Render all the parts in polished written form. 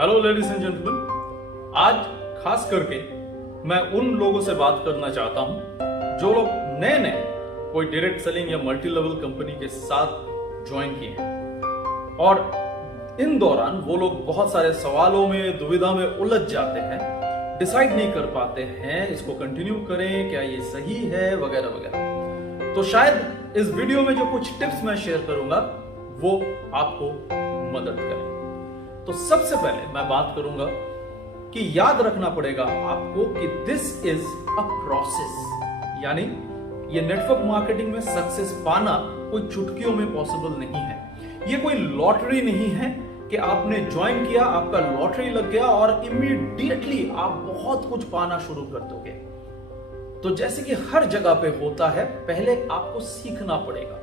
Hello ladies and gentleman, आज खास करके मैं उन लोगों से बात करना चाहता हूं जो लोग नए नए कोई डायरेक्ट सेलिंग या मल्टी लेवल कंपनी के साथ ज्वाइन किए हैं और इन दौरान वो लोग बहुत सारे सवालों में दुविधा में उलझ जाते हैं, डिसाइड नहीं कर पाते हैं इसको कंटिन्यू करें, क्या ये सही है वगैरह वगैरह। तो शायद इस वीडियो में जो कुछ टिप्स मैं शेयर करूंगा वो आपको मदद करें। तो सबसे पहले मैं बात करूंगा कि याद रखना पड़ेगा आपको कि दिस इज अ प्रोसेस, यानी ये नेटवर्क मार्केटिंग में सक्सेस पाना कोई चुटकियों में पॉसिबल नहीं है। ये कोई लॉटरी नहीं है कि आपने ज्वाइन किया, आपका लॉटरी लग गया और इमीडिएटली आप बहुत कुछ पाना शुरू कर दोगे। तो जैसे कि हर जगह पे होता है, पहले आपको सीखना पड़ेगा,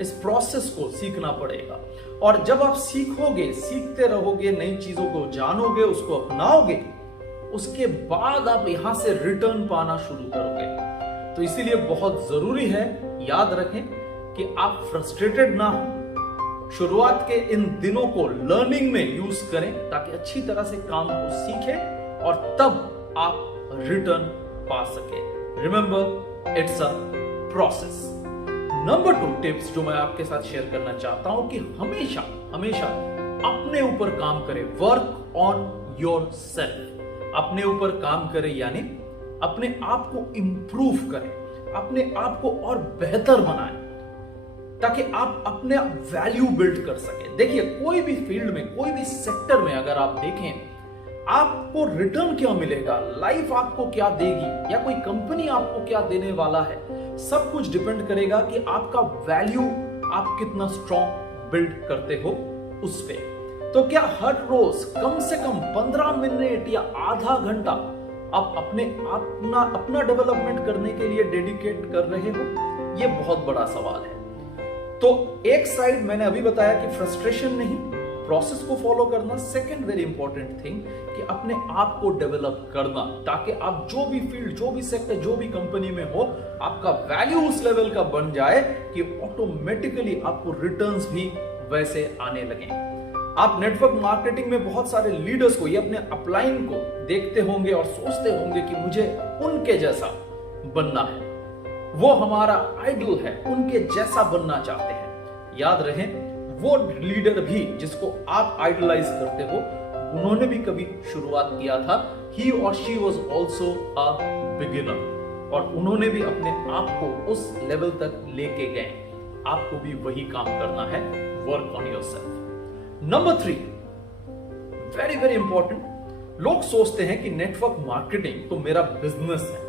इस प्रोसेस को सीखना पड़ेगा। और जब आप सीखोगे, सीखते रहोगे, नई चीजों को जानोगे, उसको अपनाओगे, उसके बाद आप यहां से रिटर्न पाना शुरू करोगे। तो इसीलिए बहुत जरूरी है, याद रखें कि आप फ्रस्ट्रेटेड ना हो। शुरुआत के इन दिनों को लर्निंग में यूज करें ताकि अच्छी तरह से काम को सीखें और तब आप रिटर्न पा सके। Remember, it's a process. Number 2 tips जो मैं आपके साथ शेयर करना चाहता हूं कि हमेशा हमेशा अपने ऊपर काम करें। Work on your self. अपने ऊपर काम करें यानी अपने आप को इंप्रूव करें, अपने आप को और बेहतर बनाएं ताकि आप अपने वैल्यू बिल्ड कर सके। देखिए, कोई भी फील्ड में, कोई भी सेक्टर में अगर आप देखें, आपको रिटर्न क्या मिलेगा, लाइफ आपको क्या देगी या कोई कंपनी आपको क्या देने वाला है, सब कुछ डिपेंड करेगा कि आपका वैल्यू आप कितना स्ट्रॉन्ग बिल्ड करते हो उस पे। तो क्या हर रोज कम से कम 15 मिनट या आधा घंटा आप अपना डेवलपमेंट करने के लिए डेडिकेट कर रहे हो? ये बहुत बड़ा सवाल है। तो एक साइड मैंने अभी बताया कि फ्रस्ट्रेशन नहीं, प्रोसेस को फॉलो करना। सेकंड वेरी इंपॉर्टेंट थिंग कि अपने आप को डेवलप करना ताकि आप जो भी फील्ड, जो भी सेक्टर, जो भी कंपनी में हो, आपका वैल्यू उस लेवल का बन जाए कि ऑटोमेटिकली आपको रिटर्न्स भी वैसे आने लगे। आप नेटवर्क मार्केटिंग में बहुत सारे लीडर्स को या अपने अपलाइन को देखते होंगे और सोचते होंगे कि मुझे उनके जैसा बनना है, वो हमारा आइडल है, उनके जैसा बनना चाहते हैं। याद रहे, वो लीडर भी जिसको आप आइडलाइज करते हो, उन्होंने भी कभी शुरुआत किया था। ही और she was also a beginner और उन्होंने भी अपने आप को उस लेवल तक लेके गए। आपको भी वही काम करना है। Work on yourself. Number 3 very very important. लोग सोचते हैं कि नेटवर्क मार्केटिंग तो मेरा बिजनेस है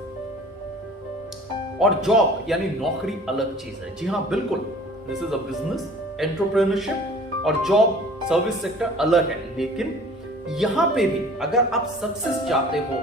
और जॉब यानी नौकरी अलग चीज है। जी हां, बिल्कुल, this is a business, entrepreneurship और जॉब सर्विस सेक्टर अलग है। लेकिन यहां पे भी अगर आप सक्सेस चाहते हो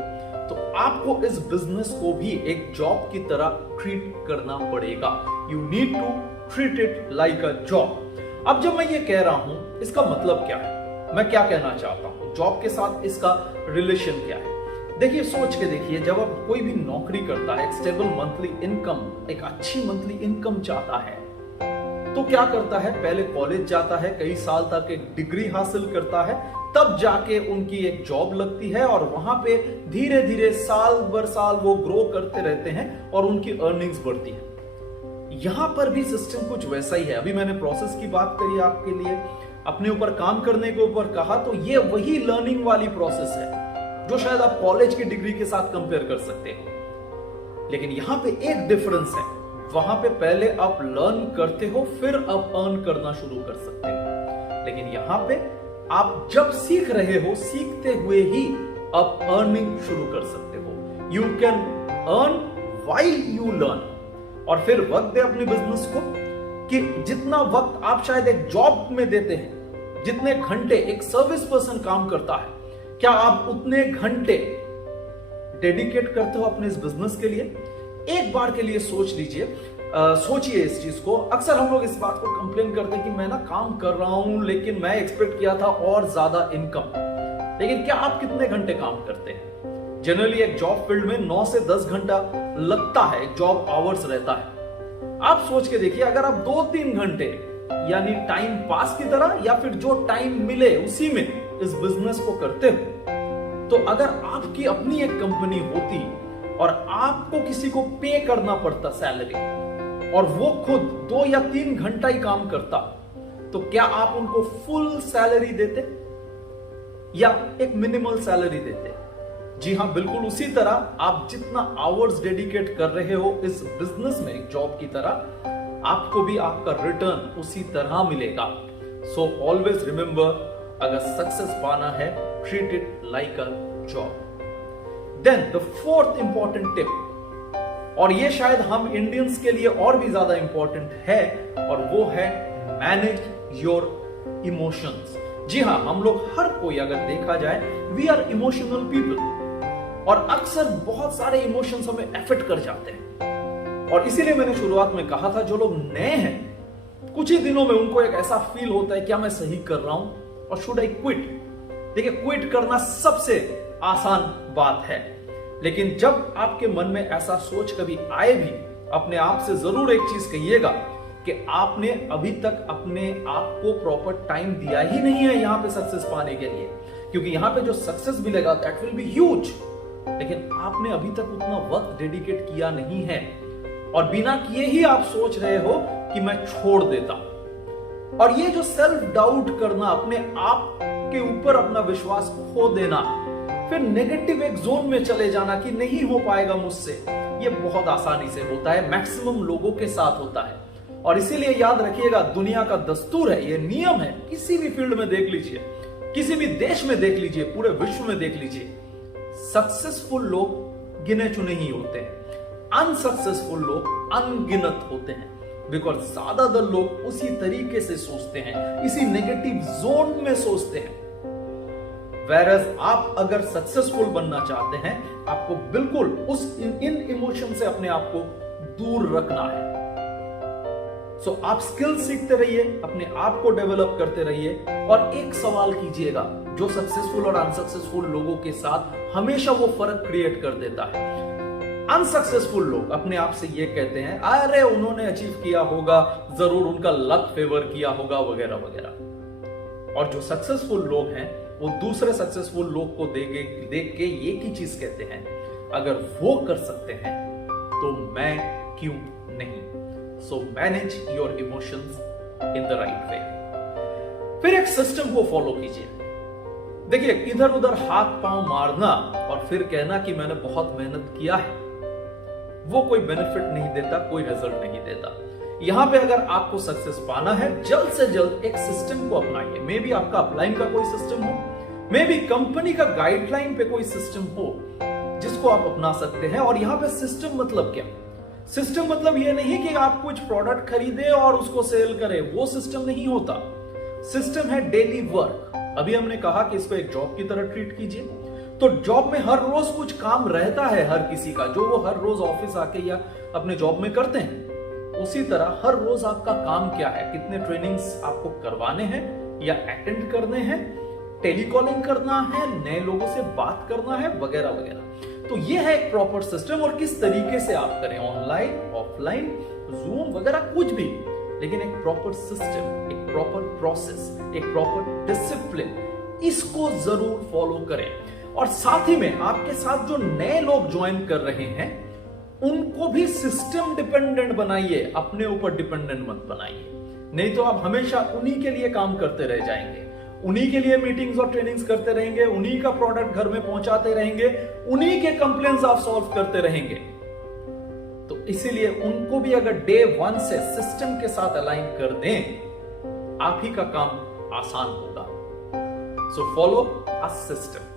तो आपको इस बिजनेस को भी एक जॉब की तरह ट्रीट करना पड़ेगा। You need to treat it like a job. अब जब मैं ये कह रहा हूं, इसका मतलब क्या है, मैं क्या कहना चाहता हूं, जॉब के साथ इसका रिलेशन क्या है? देखिए, सोच के देखिए, जब आप कोई भी नौकरी करता है, एक स्टेबल मंथली इनकम, एक अच्छी मंथली इनकम चाहता है, तो क्या करता है? पहले कॉलेज जाता है, कई साल तक एक डिग्री हासिल करता है, तब जाके उनकी एक जॉब लगती है और वहां पे धीरे धीरे साल भर साल वो ग्रो करते रहते हैं और उनकी अर्निंग्स बढ़ती है। यहां पर भी सिस्टम कुछ वैसा ही है। अभी मैंने प्रोसेस की बात करी आपके लिए, अपने ऊपर काम करने के ऊपर कहा, तो ये वही लर्निंग वाली प्रोसेस है जो शायद आप कॉलेज की डिग्री के साथ कंपेयर कर सकते हो। लेकिन यहां पे एक डिफरेंस है, वहां पे पहले आप लर्न करते हो, फिर आप अर्न करना शुरू कर सकते हो। लेकिन यहां पे आप जब सीख रहे हो, सीखते हुए ही आप अर्निंग शुरू कर सकते हो। You can earn while you learn. और फिर वक्त दे अपने बिजनेस को कि जितना वक्त आप शायद एक जॉब में देते हैं, जितने घंटे एक सर्विस पर्सन काम करता है, क्या आप उतने घंटे डेडिकेट करते हो अपने इस बिजनेस के लिए? एक बार के लिए सोच लीजिए, सोचिए इस चीज को। अक्सर हम लोग इस बात को कंप्लेन करते हैं कि मैं ना काम कर रहा हूं लेकिन मैं एक्सपेक्ट किया था और ज्यादा इनकम। लेकिन क्या आप कितने घंटे काम करते हैं? जनरली एक जॉब फील्ड में 9 से 10 घंटा लगता है, जॉब आवर्स रहता है। आप सोच के देखिए, अगर आप 2-3 घंटे यानी टाइम पास की तरह या फिर जो टाइम मिले उसी में इस बिजनेस को करते हो, तो अगर आपकी अपनी एक कंपनी होती और आपको किसी को पे करना पड़ता सैलरी, और वो खुद 2 या 3 घंटा ही काम करता, तो क्या आप उनको फुल सैलरी देते या एक मिनिमल सैलरी देते? जी हां, बिल्कुल उसी तरह आप जितना आवर्स डेडिकेट कर रहे हो इस बिजनेस में, एक जॉब की तरह, आपको भी आपका रिटर्न उसी तरह मिलेगा। सो ऑलवेज रिमेंबर, अगर सक्सेस पाना है, treat it like a job. Then the fourth important tip, और ये शायद हम इंडियंस के लिए और भी ज्यादा इंपॉर्टेंट है, और वो है मैनेज योर इमोशंस। जी हां, हम लोग हर कोई अगर देखा जाए, वी आर इमोशनल पीपल, और अक्सर बहुत सारे इमोशंस हमें अफेक्ट कर जाते हैं। और इसीलिए मैंने शुरुआत में कहा था, जो लोग नए हैं, कुछ ही दिनों में उनको एक ऐसा फील होता है, क्या मैं सही कर रहा हूं और शुड आई क्विट। देखिए, क्विट करना सबसे आसान बात है, लेकिन जब आपके मन में ऐसा सोच कभी आए भी, अपने आप से जरूर एक चीज कहिएगा कि आपने अभी तक अपने आप को प्रॉपर टाइम दिया ही नहीं है यहां पे सक्सेस पाने के लिए, क्योंकि यहां पे जो सक्सेस मिलेगा दैट विल बी ह्यूज, लेकिन आपने अभी तक उतना वक्त डेडिकेट किया नहीं है, और बिना किए ही आप सोच रहे हो कि मैं छोड़ देता। और ये जो सेल्फ डाउट करना, अपने आप के ऊपर अपना विश्वास खो देना, फिर नेगेटिव एक जोन में चले जाना कि नहीं हो पाएगा मुझसे, ये बहुत आसानी से होता है, मैक्सिमम लोगों के साथ होता है। और इसीलिए याद रखिएगा, दुनिया का दस्तूर है, ये नियम है, किसी भी फील्ड में देख लीजिए, किसी भी देश में देख लीजिए, पूरे विश्व में देख लीजिए, सक्सेसफुल लोग गिने चुने ही होते हैं, अनसक्सेसफुल लोग अनगिनत होते हैं, बिकॉज ज्यादातर लोग उसी तरीके से सोचते हैं, इसी नेगेटिव जोन में सोचते हैं। Whereas आप अगर सक्सेसफुल बनना चाहते हैं, आपको बिल्कुल उस इन इमोशन से अपने आप को दूर रखना है। सो आप स्किल सीखते रहिए, अपने आप को डेवलप करते रहिए, और एक सवाल कीजिएगा जो सक्सेसफुल और अनसक्सेसफुल लोगों के साथ हमेशा वो फर्क क्रिएट कर देता है। अनसक्सेसफुल लोग अपने आप से ये कहते हैं, अरे उन्होंने अचीव किया होगा, जरूर उनका लक फेवर किया होगा, वगैरह वगैरह। और जो सक्सेसफुल लोग हैं, वो दूसरे सक्सेसफुल लोग को देख के एक ही चीज कहते हैं, अगर वो कर सकते हैं तो मैं क्यों नहीं। So manage your emotions in the right way. फिर एक सिस्टम को फॉलो कीजिए। देखिए, इधर उधर हाथ पांव मारना और फिर कहना कि मैंने बहुत मेहनत किया है, वो कोई बेनिफिट नहीं देता, कोई रिजल्ट नहीं देता। यहां पे अगर आपको सक्सेस पाना है, जल्द से जल्द एक सिस्टम को अपनाइए। मे बी आपका अपलाइन का कोई सिस्टम हो, मे बी कंपनी का गाइडलाइन पे कोई सिस्टम हो जिसको आप अपना सकते हैं। और यहां पे सिस्टम मतलब क्या? सिस्टम मतलब ये नहीं कि आप कुछ प्रोडक्ट खरीदे और उसको सेल करें, वो सिस्टम नहीं होता। सिस्टम है डेली वर्क। अभी हमने कहा कि इसको एक जॉब की तरह ट्रीट कीजिए, तो जॉब में हर रोज कुछ काम रहता है हर किसी का, जो वो हर रोज ऑफिस आके या अपने जॉब में करते हैं। उसी तरह हर रोज आपका काम क्या है, कितने ट्रेनिंग्स आपको करवाने हैं या अटेंड करने हैं, टेलीकॉलिंग करना है, नए लोगों से बात करना है, वगैरह वगैरह। तो ये है एक प्रॉपर सिस्टम, और किस तरीके से आप करें, ऑनलाइन, ऑफलाइन, जूम वगैरह कुछ भी, लेकिन एक प्रॉपर सिस्टम, एक प्रॉपर प्रोसेस, एक प्रॉपर डिसिप्लिन, इसको जरूर फॉलो करें। और साथ ही में आपके साथ जो नए लोग ज्वाइन कर रहे हैं, उनको भी सिस्टम डिपेंडेंट बनाइए, अपने ऊपर डिपेंडेंट मत बनाइए। नहीं तो आप हमेशा उन्हीं के लिए काम करते रह जाएंगे, उन्हीं के लिए मीटिंग्स और ट्रेनिंग्स करते रहेंगे, उन्हीं का प्रोडक्ट घर में पहुंचाते रहेंगे, उन्हीं के कंप्लेंट्स आप सॉल्व करते रहेंगे। तो इसीलिए उनको भी अगर डे 1 से सिस्टम के साथ अलाइन कर दें, आप ही का काम आसान होगा। So follow a system.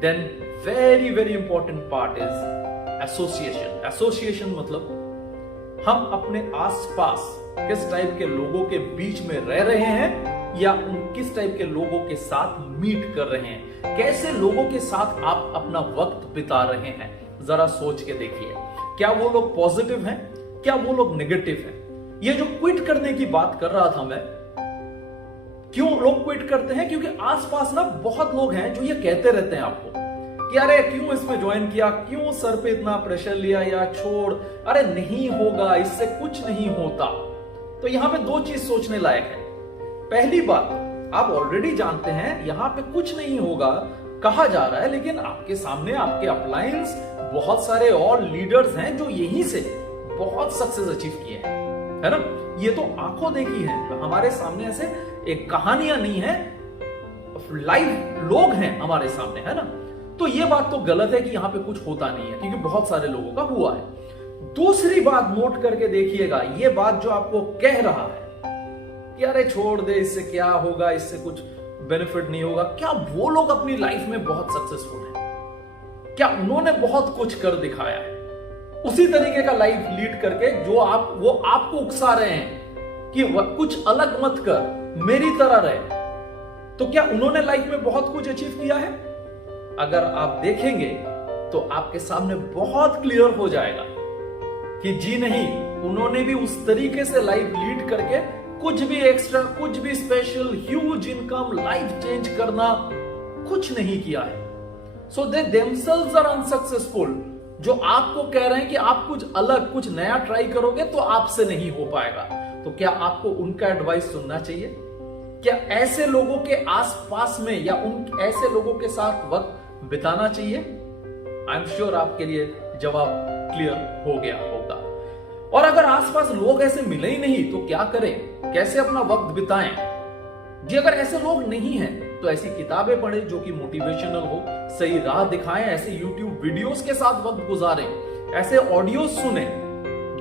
Then very important part is association. Association मतलब हम अपने आसपास किस टाइप के लोगों के बीच में रह रहे हैं, या उन किस टाइप के लोगों के साथ मीट कर रहे हैं, कैसे लोगों के साथ आप अपना वक्त बिता रहे हैं। जरा सोच के देखिए, क्या वो लोग पॉजिटिव हैं, क्या वो लोग नेगेटिव हैं। ये जो क्विट करने की बात कर रहा था मैं, क्यों लोग क्विट करते हैं? क्योंकि आसपास ना बहुत लोग हैं जो ये कहते रहते हैं आपको कि अरे क्यों इसमें ज्वाइन किया, क्यों सर पे इतना प्रेशर लिया, या छोड़, अरे नहीं होगा, इससे कुछ नहीं होता। तो यहां पे 2 चीज सोचने लायक है। पहली बात, आप ऑलरेडी जानते हैं यहां पे कुछ नहीं होगा कहा जा रहा है, लेकिन आपके सामने आपके अपलायंस बहुत सारे और लीडर्स हैं जो यहीं से बहुत सक्सेस अचीव किए हैं, है ना। ये तो आंखों देखी है, हमारे सामने ऐसे एक कहानियां नहीं है, लाइव लोग हैं हमारे सामने, है ना। तो ये बात तो गलत है कि यहां पे कुछ होता नहीं है, क्योंकि बहुत सारे लोगों का हुआ है। दूसरी बात नोट करके देखिएगा, ये बात जो आपको कह रहा है कि अरे छोड़ दे, इससे क्या होगा, इससे कुछ बेनिफिट नहीं होगा, क्या वो लोग अपनी लाइफ में बहुत सक्सेसफुल हैं? क्या उन्होंने बहुत कुछ कर दिखाया है उसी तरीके का लाइफ लीड करके जो वो आपको उकसा रहे हैं कि कुछ अलग मत कर, मेरी तरह रहे? तो क्या उन्होंने लाइफ में बहुत कुछ अचीव किया है? अगर आप देखेंगे तो आपके सामने बहुत क्लियर हो जाएगा कि जी नहीं, उन्होंने भी उस तरीके से लाइफ लीड करके कुछ भी एक्स्ट्रा, कुछ भी special, huge income, life change करना कुछ नहीं किया है। सो दे देमसेल्व्स आर अनसक्सेसफुल। जो आपको कह रहे हैं कि आप कुछ अलग, कुछ नया ट्राई करोगे तो आपसे नहीं हो पाएगा, तो क्या आपको उनका एडवाइस सुनना चाहिए? क्या ऐसे लोगों के आसपास में या उन ऐसे लोगों के साथ वक्त बिताना चाहिए? आई एम श्योर आपके लिए जवाब क्लियर हो गया होगा। और अगर आसपास लोग ऐसे मिले ही नहीं तो क्या करें, कैसे अपना वक्त बिताएं? जी अगर ऐसे लोग नहीं हैं तो ऐसी किताबें पढ़ें जो कि मोटिवेशनल हो, सही राह दिखाएं, ऐसे YouTube वीडियोस के साथ वक्त गुजारें, ऐसे ऑडियो सुने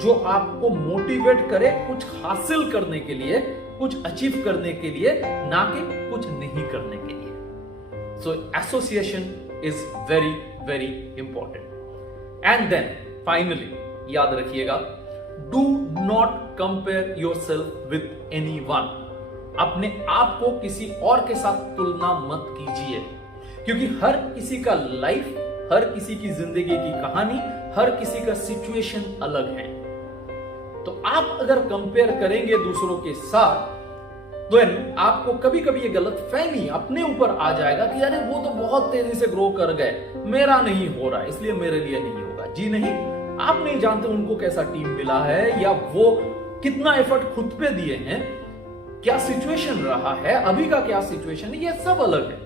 जो आपको मोटिवेट करे कुछ हासिल करने के लिए, कुछ अचीव करने के लिए, ना कि कुछ नहीं करने के लिए। So association is very very important. And then finally याद रखिएगा, do not compare yourself with anyone. अपने आप को किसी और के साथ तुलना मत कीजिए, क्योंकि हर किसी का लाइफ, हर किसी की जिंदगी की कहानी, हर किसी का सिचुएशन अलग है। तो आप अगर कंपेयर करेंगे दूसरों के साथ तो आपको कभी कभी ये गलतफहमी अपने ऊपर आ जाएगा कि अरे वो तो बहुत तेजी से ग्रो कर गए, मेरा नहीं हो रहा, इसलिए मेरे लिए नहीं होगा। जी नहीं, आप नहीं जानते उनको कैसा टीम मिला है या वो कितना एफर्ट खुद पे दिए हैं, क्या सिचुएशन रहा है, अभी का क्या सिचुएशन है, ये सब अलग है।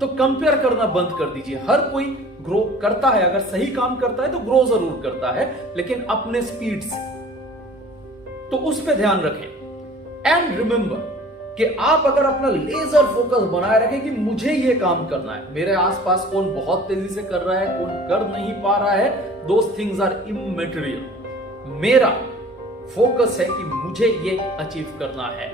तो कंपेयर करना बंद कर दीजिए। हर कोई ग्रो करता है, अगर सही काम करता है तो ग्रो जरूर करता है, लेकिन अपने स्पीड से। तो उस पर ध्यान रखें। एंड रिमेंबर कि आप अगर अपना लेजर फोकस बनाए रखें कि मुझे ये काम करना है, मेरे आसपास कौन बहुत तेजी से कर रहा है, कौन कर नहीं पा रहा है, दोज थिंग्स आर इमैटेरियल। मेरा फोकस है कि मुझे ये अचीव करना है।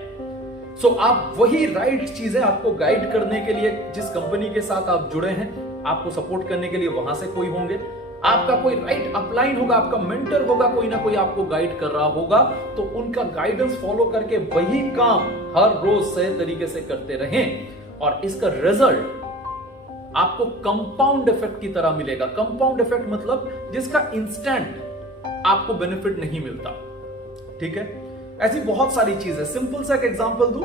सो आप वही राइट चीजें, आपको गाइड करने के लिए जिस कंपनी के साथ आप जुड़े हैं, आपको सपोर्ट करने के लिए वहां से कोई होंगे, आपका कोई राइट अपलाइन होगा, आपका मेंटर होगा, कोई ना कोई आपको गाइड कर रहा होगा, तो उनका गाइडेंस फॉलो करके वही काम हर रोज सही तरीके से करते रहें, और इसका रिजल्ट आपको कंपाउंड इफेक्ट की तरह मिलेगा। कंपाउंड इफेक्ट मतलब जिसका इंस्टेंट आपको बेनिफिट नहीं मिलता, ठीक है। ऐसी बहुत सारी चीजें, सिंपल सा एक एग्जांपल दूं,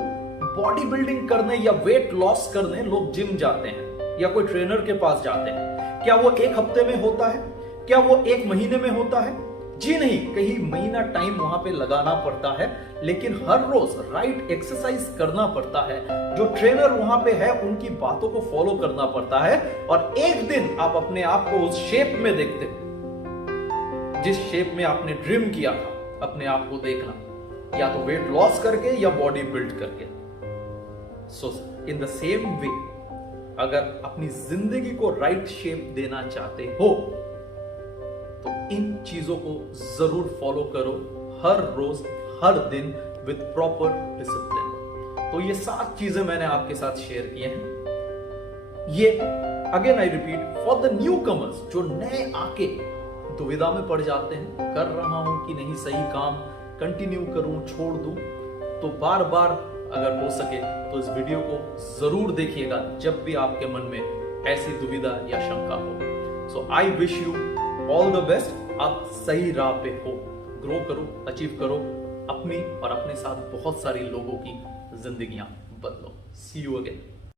बॉडी बिल्डिंग करने या वेट लॉस करने लोग जिम जाते हैं या कोई ट्रेनर के पास जाते हैं। क्या वो एक हफ्ते में होता है? क्या वो एक महीने में होता है? जी नहीं, कहीं महीना टाइम वहां पे लगाना पड़ता है, लेकिन हर रोज राइट एक्सरसाइज करना पड़ता है। जो ट्रेनर वहां पे है उनकी बातों को फॉलो करना पड़ता है, और एक दिन आप अपने आप को उस शेप में देखते हैं जिस शेप में आपने ड्रीम किया था अपने आप को देखना, या तो वेट लॉस करके या बॉडी बिल्ड करके। सो इन द सेम वे, अगर अपनी जिंदगी को राइट शेप देना चाहते हो तो इन चीजों को जरूर फॉलो करो, हर रोज हर दिन विद प्रॉपर डिसिप्लिन। तो ये 7 चीजें मैंने आपके साथ शेयर किए हैं। ये again I repeat, for the new commerce, जो नए आके दुविधा में पड़ जाते हैं, कर रहा हूं कि नहीं सही काम, कंटिन्यू करूं, छोड़ दूं, तो बार बार अगर हो सके तो इस वीडियो को जरूर देखिएगा जब भी आपके मन में ऐसी दुविधा या शंका हो। So I wish you all the best. आप सही राह पे हो, ग्रो करो, अचीव करो, अपनी और अपने साथ बहुत सारी लोगों की जिंदगियां बदलो। सी यू अगेन।